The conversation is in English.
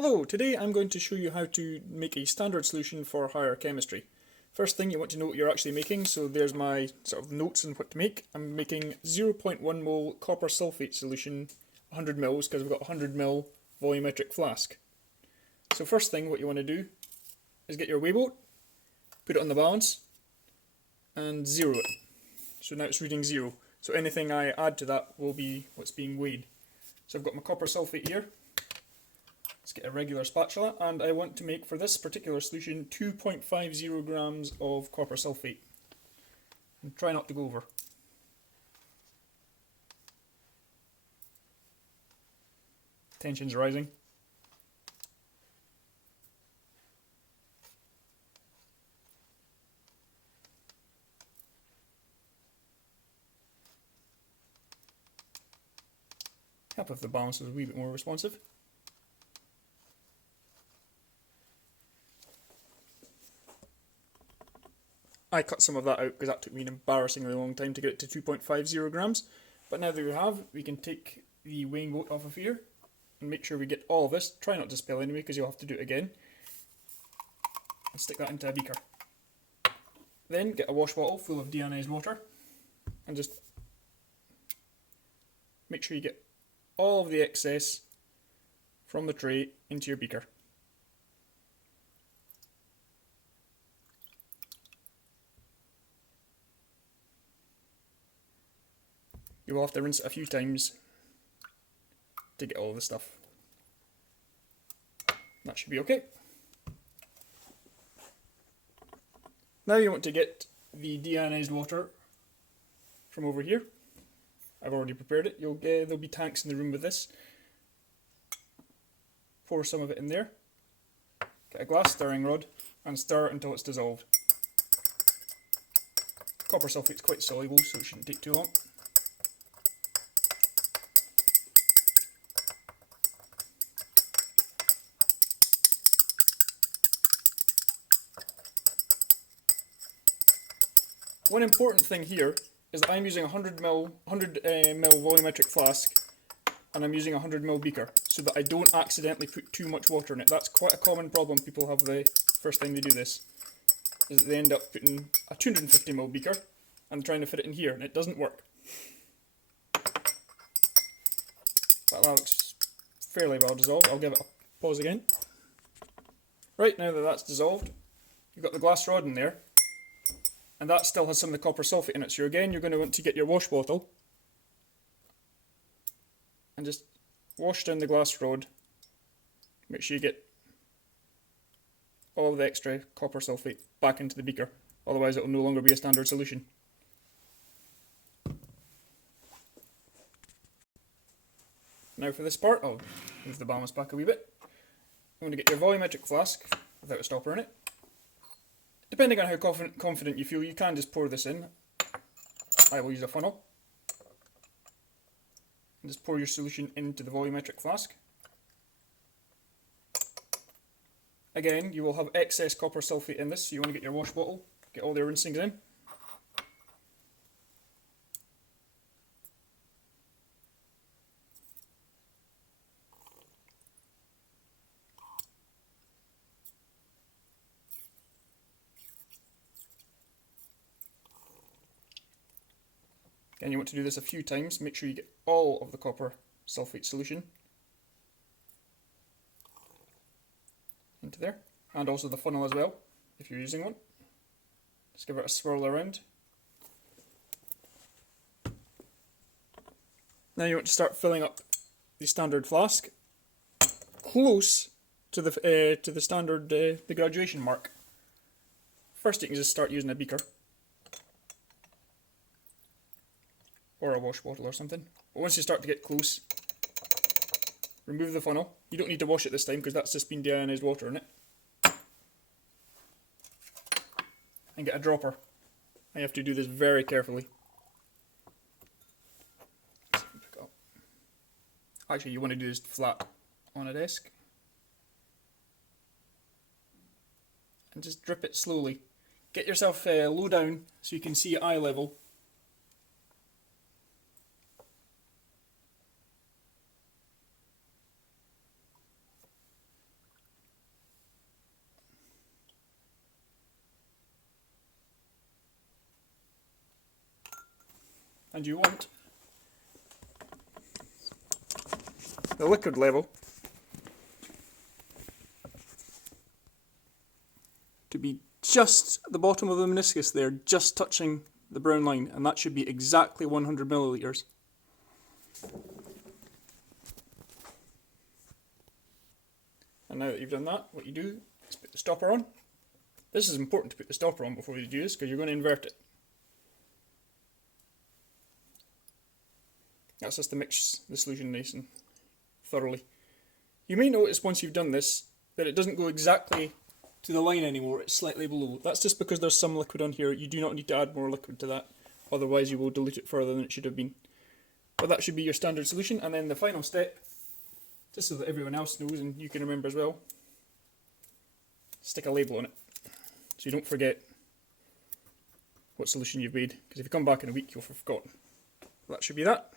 Hello, today I'm going to show you how to make a standard solution for higher chemistry. First thing, you want to know what you're actually making, so there's my sort of notes on what to make. I'm making 0.1 mole copper sulfate solution, 100 mils, because we've got a 100 ml volumetric flask. So first thing, what you want to do is get your weighboat, put it on the balance, and zero it. So now it's reading 0. So anything I add to that will be what's being weighed. So I've got my copper sulfate here. Let's get a regular spatula, and I want to make, for this particular solution, 2.50 grams of copper sulfate. And try not to go over. Tension's rising. Help if the balance is a wee bit more responsive. I cut some of that out because that took me an embarrassingly long time to get it to 2.50 grams. But now that we have, we can take the weighing boat off of here and make sure we get all of this. Try not to spill anyway because you'll have to do it again. And stick that into a beaker. Then get a wash bottle full of deionized water and just make sure you get all of the excess from the tray into your beaker. You will have to rinse it a few times to get all the stuff. That should be okay. Now you want to get the deionized water from over here. I've already prepared it. There'll be tanks in the room with this. Pour some of it in there. Get a glass stirring rod and stir until it's dissolved. Copper sulfate's quite soluble, so it shouldn't take too long. One important thing here is that I'm using a 100 ml volumetric flask, and I'm using a 100 ml beaker, so that I don't accidentally put too much water in it. That's quite a common problem people have the first time they do this, is that they end up putting a 250 ml beaker and trying to fit it in here, and it doesn't work. That looks fairly well dissolved. I'll give it a pause again. Right, now that that's dissolved, you've got the glass rod in there, and that still has some of the copper sulfate in it. So again, you're going to want to get your wash bottle and just wash down the glass rod. Make sure you get all of the extra copper sulfate back into the beaker, otherwise it will no longer be a standard solution. Now for this part, I'll move the balance back a wee bit. I'm going to get your volumetric flask without a stopper in it. Depending on how confident you feel, you can just pour this in. I will use a funnel. And just pour your solution into the volumetric flask. Again, you will have excess copper sulfate in this, so you want to get your wash bottle, get all the rinsings in. Again, you want to do this a few times. Make sure you get all of the copper sulfate solution into there, and also the funnel as well, if you're using one. Just give it a swirl around. Now you want to start filling up the standard flask close to the standard the graduation mark. First, you can just start using a beaker or a wash bottle or something. But once you start to get close, remove the funnel. You don't need to wash it this time because that's just been deionized water in it. And get a dropper. I have to do this very carefully. Actually, you want to do this flat on a desk. And just drip it slowly. Get yourself low down so you can see at eye level. and you want the liquid level to be just at the bottom of the meniscus there, just touching the brown line, and that should be exactly 100 millilitres. And now that you've done that, what you do is put the stopper on. This is important to put the stopper on before you do this, because you're going to invert it. That's just to mix the solution nice and thoroughly. You may notice once you've done this that it doesn't go exactly to the line anymore, it's slightly below. That's just because there's some liquid on here. You do not need to add more liquid to that, otherwise you will dilute it further than it should have been. But that should be your standard solution. And then the final step, just so that everyone else knows and you can remember as well, stick a label on it so you don't forget what solution you've made, because if you come back in a week you'll have forgotten. That should be that.